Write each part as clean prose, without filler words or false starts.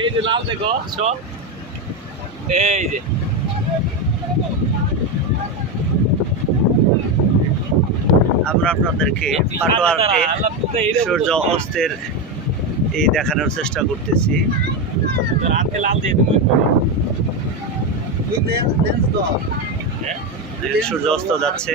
এই যে লাল দেখো সব এই যে আমরা আপনাদেরকে পাটোয়ারকে সূর্য অস্তের এই দেখানোর চেষ্টা করতেছি। রাতে লাল দিয়ে তুমি সূর্য অস্ত যাচ্ছে।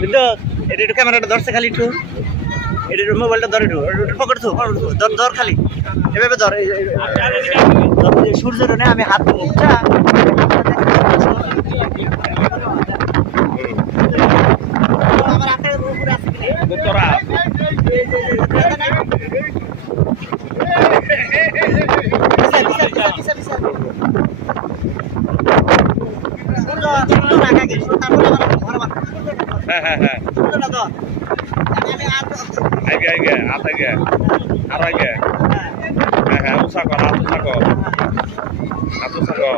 কিন্তু এটা একটু ক্যামেরাটা ধরছে খালি একটু, এটা মোবাইলটা ধর একটু পকেট ধর ধর খালি এভাবে ধর। সূর্যের আমি হাত দেবো বুঝছা। আমার হাতের উপরে আছে তোরা Aku sako.